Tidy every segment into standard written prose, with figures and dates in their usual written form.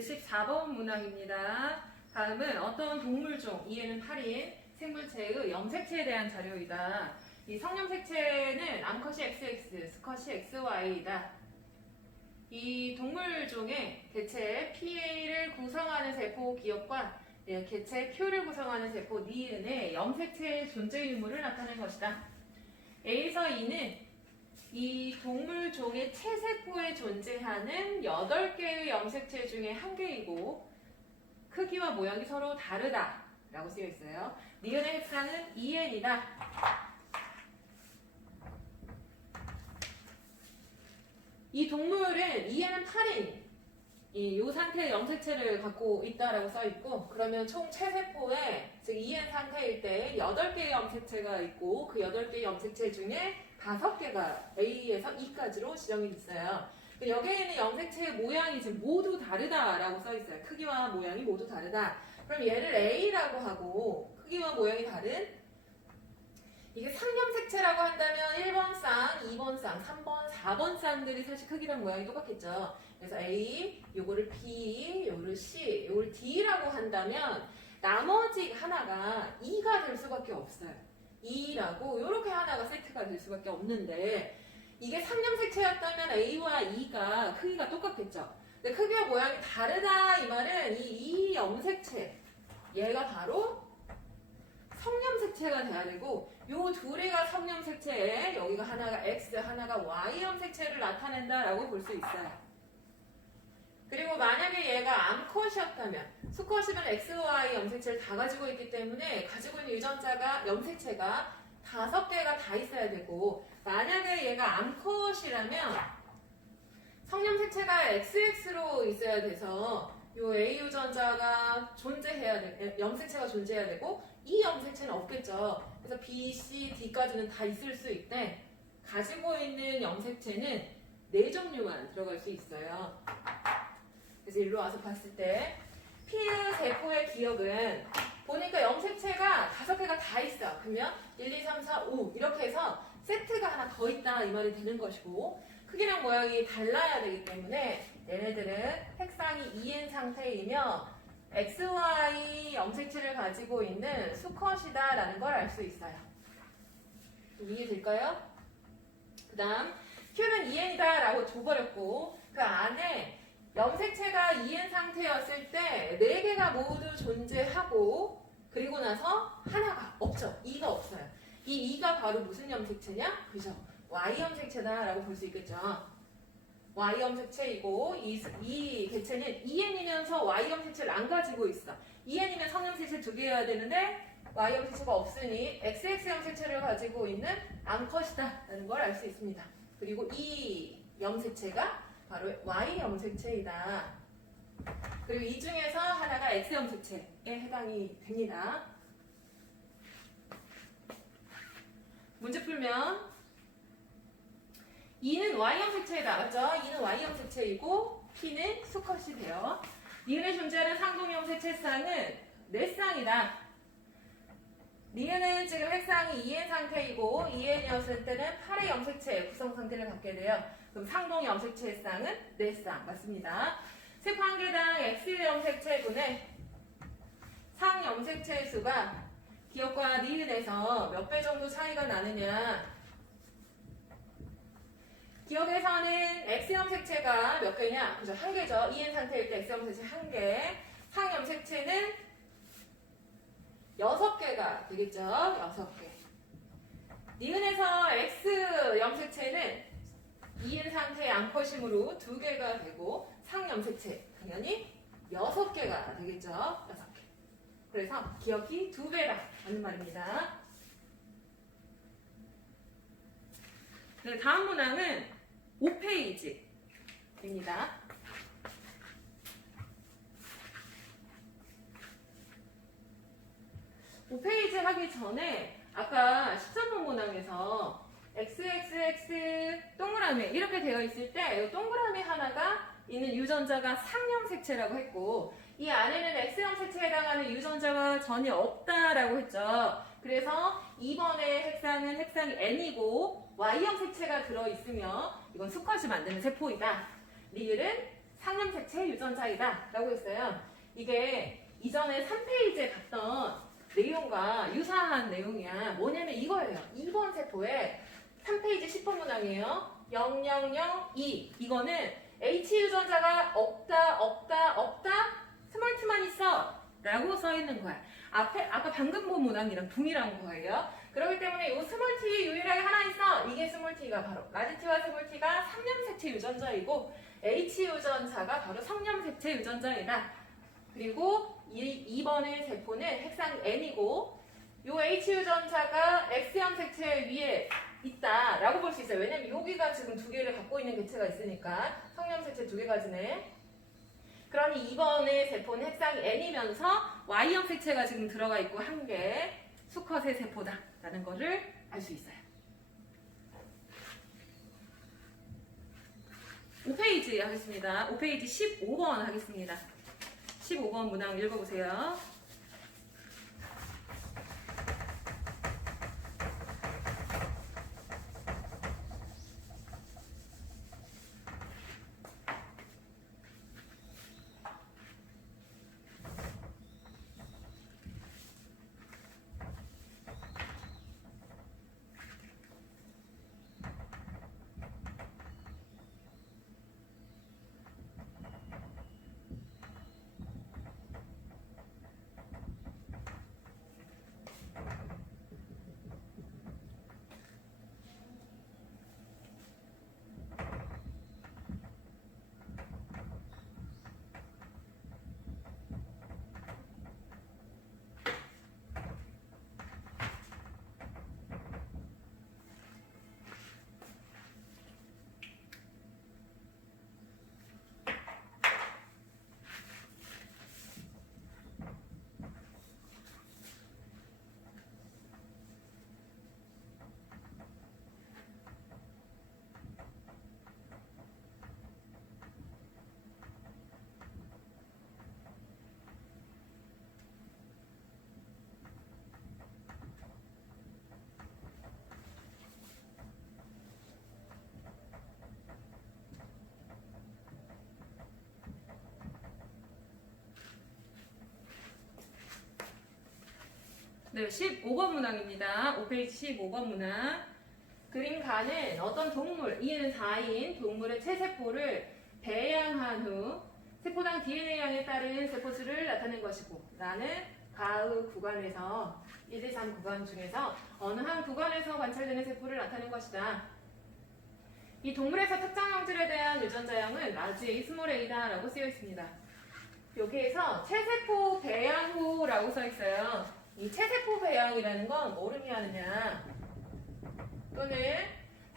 14번 문항입니다. 다음은 어떤 동물종, 이해는 8인 생물체의 염색체에 대한 자료이다. 이 성염색체는 암컷이 XX, 수컷이 XY이다. 이 동물종의 개체 PA를 구성하는 세포 기억과 개체 Q를 구성하는 세포 니은의 염색체의 존재 유무를 나타낸 것이다. A에서 E는 이 동물종의 체세포에 존재하는 8개의 염색체 중에 1개이고 크기와 모양이 서로 다르다 라고 쓰여 있어요. 니은의 핵상은 EN이다. 이 동물은 EN은 8인 이 상태의 염색체를 갖고 있다라고 써 있고, 그러면 총 체세포에 즉 EN 상태일 때 8개의 염색체가 있고 그 8개의 염색체 중에 5개가 A에서 E까지로 지정이 있어요. 여기에 있는 염색체의 모양이 지금 모두 다르다라고 써 있어요. 크기와 모양이 모두 다르다. 그럼 얘를 A라고 하고 크기와 모양이 다른 이게 상염색체라고 한다면 1번 쌍, 2번 쌍, 3번, 4번 쌍들이 사실 크기랑 모양이 똑같겠죠. 그래서 A, 요거를 B, 요거를 C, 요걸 D라고 한다면 나머지 하나가 E가 될 수밖에 없어요. E라고 요렇게 하나가 세트가 될 수밖에 없는데, 이게 상염색체였다면 A와 E가 크기가 똑같겠죠. 근데 크기와 모양이 다르다 이 말은 이 염색체, 얘가 바로 성염색체가 돼야 되고, 요 둘이가 성염색체에 여기가 하나가 X, 하나가 Y 염색체를 나타낸다라고 볼 수 있어요. 그리고 만약에 얘가 암컷이었다면, 수컷이면 X, Y 염색체를 다 가지고 있기 때문에 가지고 있는 유전자가 염색체가 5개가 다 있어야 되고, 만약에 얘가 암컷이라면 성염색체가 XX로 있어야 돼서 요 A 유전자가 존재해야 돼, 염색체가 존재해야 되고 이 염색체는 없겠죠. 그래서 B, C, D까지는 다 있을 수 있대. 가지고 있는 염색체는 4종류만 들어갈 수 있어요. 그래서 일로 와서 봤을 때 P의 세포의 기억은 보니까 염색체가 5개가 다 있어. 그러면 1, 2, 3, 4, 5 이렇게 해서 세트가 하나 더 있다 이 말이 되는 것이고, 크기랑 모양이 달라야 되기 때문에 얘네들은 핵상이 EN 상태이며 XY 염색체를 가지고 있는 수컷이다 라는 걸 알 수 있어요. 이해될까요? 그 다음 Q는 EN이다 라고 줘버렸고, 그 안에 염색체가 EN 상태였을 때 4개가 모두 존재하고 그리고 나서 하나가 없죠. E가 없어요. 이 E가 바로 무슨 염색체냐? 그죠? Y 염색체다 라고 볼 수 있겠죠. Y 염색체이고 이 개체는 EN이면서 Y 염색체를 안 가지고 있어. EN이면 성염색체 2개여야 되는데 Y 염색체가 없으니 XX 염색체를 가지고 있는 암컷이다 라는 걸 알 수 있습니다. 그리고 이 염색체가 바로 Y 염색체이다. 그리고 이 중에서 하나가 X 염색체에 해당이 됩니다. 문제 풀면 E는 Y 염색체이다. 맞죠? E는 Y 염색체이고 P는 수컷이 돼요. 니은에 존재하는 상동 염색체 쌍은 4쌍이다. 니은은 지금 핵상이 EN 상태이고 EN이었을 때는 8의 염색체 구성 상태를 갖게 돼요. 그럼 상동 염색체 쌍은 4쌍 맞습니다. 세포 한 개당 X 염색체분의 상 염색체 수가 기억과 니은에서 몇 배 정도 차이가 나느냐. 기억에서는 X 염색체가 몇 개냐? 그죠? 1개죠. EN 상태일 때 X 염색체 1개. 상 염색체는 6개가 되겠죠. 6개. 니은에서 X 염색체는 EN 상태의 암컷이므로 2개가 되고 상 염색체 당연히 6개가 되겠죠. 6개. 그래서 기억이 2배다 하는 말입니다. 네, 다음 문항은 5페이지입니다. 페이지 하기 전에 아까 13번 문항에서 XXX 동그라미 이렇게 되어 있을 때 이 동그라미 하나가 있는 유전자가 상염색체라고 했고, 이 안에는 X염색체에 해당하는 유전자가 전혀 없다라고 했죠. 그래서 2번의 핵상은 핵상이 N이고 Y염색체가 들어있으며 이건 수컷이 만드는 세포이다. 리을은 상염색체 유전자이다 라고 했어요. 이게 이전에 3페이지에 봤던 내용과 유사한 내용이야. 뭐냐면 이거예요. 2번 세포에 3페이지 10번 문항이에요. 0002 이거는 H 유전자가 없다 스몰 t만 있어 라고 써 있는 거야. 아까 방금 본 문항이랑 동일한 거예요. 그렇기 때문에 이 스몰 t 유일하게 하나 있어. 이게 스몰 t가 바로 라지 t와 스몰 t가 상염색체 유전자이고 H 유전자가 바로 성염색체 유전자이다. 그리고 2번의 세포는 핵상 N이고 이 H 유전자가 X염색체 위에 있다라고 볼 수 있어요. 왜냐면 여기가 지금 두 개를 갖고 있는 개체가 있으니까 성염색체 두 개 가지네. 그러니 2번의 세포는 핵상이 N이면서 Y형색체가 지금 들어가 있고 한 개 수컷의 세포다라는 거를 알 수 있어요. 5페이지 하겠습니다. 5페이지 15번 하겠습니다. 15번 문항 읽어보세요. 네, 15번 문항입니다. 5페이지 15번 문항. 그림가는 어떤 동물, 2는 4인 동물의 체세포를 배양한 후 세포당 DNA양에 따른 세포수를 나타낸 것이고 나는 가의 구간에서 1, 2, 3 구간 중에서 어느 한 구간에서 관찰되는 세포를 나타낸 것이다. 이 동물에서 특정 형질에 대한 유전자양은 라지 A, 스몰 a다 라고 쓰여 있습니다. 여기에서 체세포 배양 후라고 써 있어요. 이 체세포 배양이라는 건 뭐를 의미하느냐 또는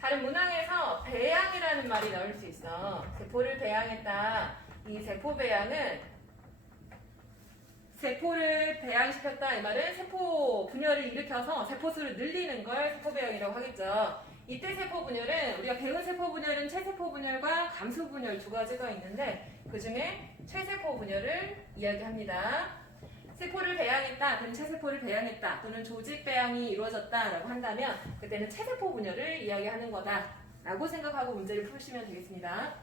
다른 문항에서 배양이라는 말이 나올 수 있어. 세포를 배양했다. 이 세포 배양은 세포를 배양시켰다 이 말은 세포 분열을 일으켜서 세포수를 늘리는 걸 세포 배양이라고 하겠죠. 이때 세포 분열은 우리가 배운 세포 분열은 체세포 분열과 감수 분열 두 가지가 있는데 그 중에 체세포 분열을 이야기합니다. 세포를 배양했다 또는 체세포를 배양했다 또는 조직 배양이 이루어졌다라고 한다면 그때는 체세포 분열을 이야기하는 거다라고 생각하고 문제를 푸시면 되겠습니다.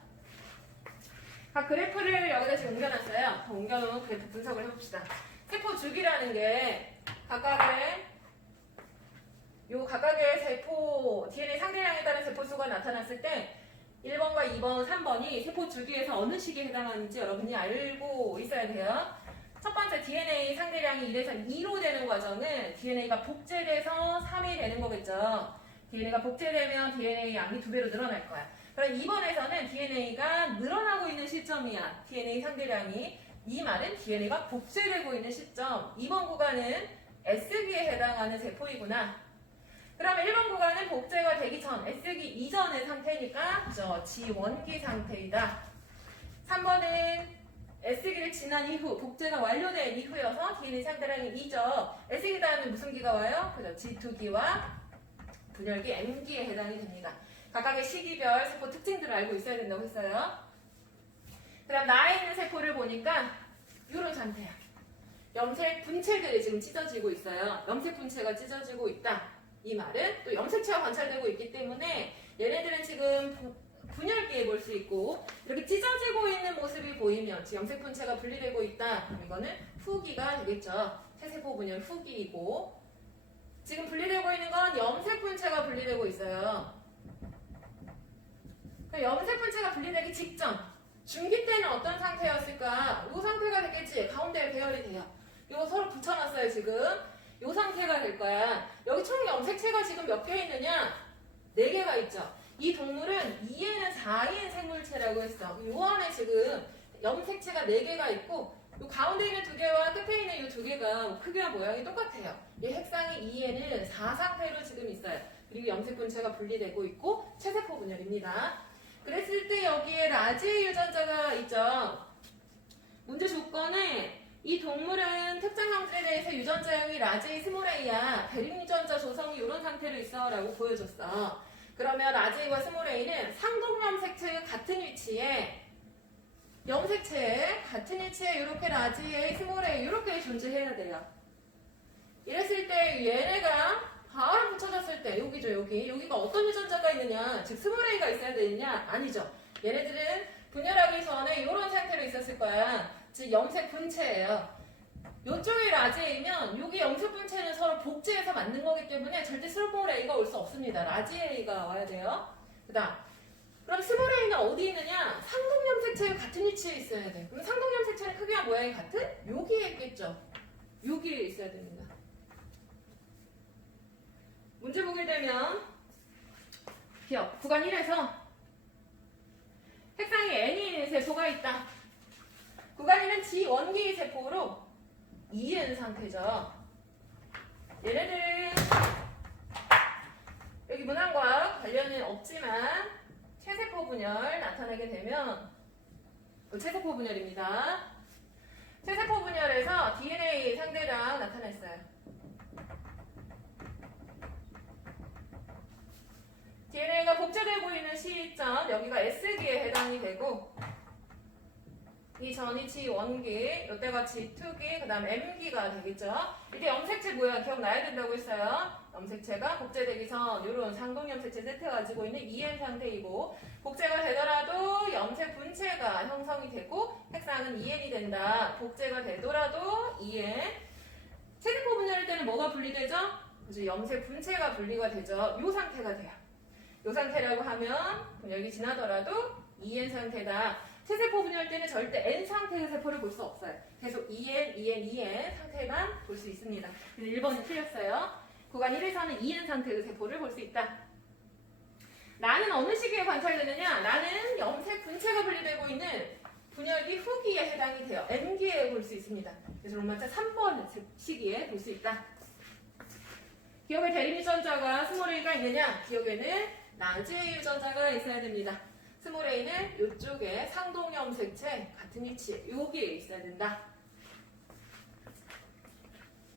각 그래프를 여기다 지금 옮겨놨어요. 옮겨놓은 그래프 분석을 해봅시다. 세포 주기라는 게 각각의 세포 DNA 상대량에 따른 세포수가 나타났을 때 1번과 2번, 3번이 세포 주기에서 어느 시기에 해당하는지 여러분이 알고 있어야 돼요. 첫 번째 DNA 상대량이 1에서 2로 되는 과정은 DNA가 복제돼서 3이 되는 거겠죠. DNA가 복제되면 DNA 양이 2배로 늘어날 거야. 그럼 2번에서는 DNA가 늘어나고 있는 시점이야. DNA 상대량이. 이 말은 DNA가 복제되고 있는 시점. 2번 구간은 S기에 해당하는 세포이구나. 그러면 1번 구간은 복제가 되기 전, S기 이전의 상태니까 G1기 상태이다. 3번은 S기를 지난 이후, 복제가 완료된 이후여서 DNA 상대량이 2죠. S기 다음에 무슨 기가 와요? 그죠? G2기와 분열기 M기에 해당이 됩니다. 각각의 시기별 세포 특징들을 알고 있어야 된다고 했어요. 그 다음 나에 있는 세포를 보니까 이런 상태야. 염색 분체들이 지금 찢어지고 있어요. 염색 분체가 찢어지고 있다. 이 말은 또 염색체가 관찰되고 있기 때문에 얘네들은 지금 분열기에 볼 수 있고 이렇게 찢어지고 있는 모습이 보이면 즉 염색 분체가 분리되고 있다. 그럼 이거는 후기가 되겠죠. 체세포 분열 후기이고 지금 분리되고 있는 건 염색 분체가 분리되고 있어요. 염색 분체가 분리되기 직전 중기 때는 어떤 상태였을까? 이 상태가 되겠지. 가운데에 배열이 돼요. 이거 서로 붙여놨어요 지금. 이 상태가 될 거야. 여기 총 염색체가 지금 몇 개 있느냐? 4개가 있죠. 이 동물은 2에는 4인 생물체라고 했어. 요 안에 지금 염색체가 4개가 있고 요 가운데 있는 2개와 끝에 있는 이 2개가 크기와 모양이 똑같아요. 이 핵상이 2에는 4 상태로 지금 있어요. 그리고 염색 분체가 분리되고 있고 체세포 분열입니다. 그랬을 때 여기에 라지의 유전자가 있죠. 문제 조건에 이 동물은 특정 형질에 대해서 유전자형이 라지 스몰 a야. 대립 유전자 조성이 이런 상태로 있어 라고 보여줬어. 그러면 라지와 스몰 a는 상동 염색체의 같은 위치에 염색체의 같은 위치에 이렇게 라지 A, 스몰 a 이렇게 존재해야 돼요. 이랬을 때 얘네가 바로 붙여졌을 때 여기죠. 여기가 어떤 유전자가 있느냐 즉 스몰 a가 있어야 되느냐 아니죠. 얘네들은 분열하기 전에 이런 상태로 있었을 거야. 즉 염색 분체예요. 이쪽이 라지 A면 여기 염색 분체는 서로 복제해서 만든 거기 때문에 절대 스몰 a가 올 수 없습니다. 라지 A가 와야 돼요. 그다음 그럼 스몰 a는 어디 있느냐? 상동 염색체의 같은 위치에 있어야 돼. 그럼 상동 염색체는 크기와 모양이 같은? 여기에 있겠죠. 여기에 있어야 됩니다. 문제 보게 되면 기억 구간 1에서 핵상에 N이 세포가 있다. 구간 1은 지원기 세포로 이은 상태죠. 얘네들은 여기 문항과 관련은 없지만 체세포 분열 나타나게 되면 체세포 분열입니다. 체세포 분열에서 DNA 상대랑 나타냈어요. DNA가 복제되고 있는 시점 여기가 S기에 해당이 되고 이 전이 G1기, 이때가 G2기, 그 다음 M기가 되겠죠. 이때 염색체 모양 기억나야 된다고 했어요. 염색체가 복제되기 전 이런 상동 염색체 세트 가지고 있는 EN 상태이고 복제가 되더라도 염색 분체가 형성이 되고 핵상은 EN이 된다. 복제가 되더라도 EN. 체세포 분열일 때는 뭐가 분리되죠? 그죠? 염색 분체가 분리가 되죠. 이 상태가 돼요. 이 상태라고 하면 분열기 지나더라도 EN 상태다. 체세포 분열 때는 절대 N 상태의 세포를 볼 수 없어요. 계속 EN 상태만 볼 수 있습니다. 그래서 1번이 틀렸어요. 구간 1에서는 EN 상태의 세포를 볼 수 있다. 나는 어느 시기에 관찰되느냐? 나는 염색 분체가 분리되고 있는 분열기 후기에 해당이 돼요. M기에 볼 수 있습니다. 그래서 로마자 3번 시기에 볼 수 있다. 기억에 대립 유전자가 스몰 a가 있느냐? 기억에는 라지 A 유전자가 있어야 됩니다. 스몰 a는 이쪽에 상동 염색체 같은 위치에 여기에 있어야 된다.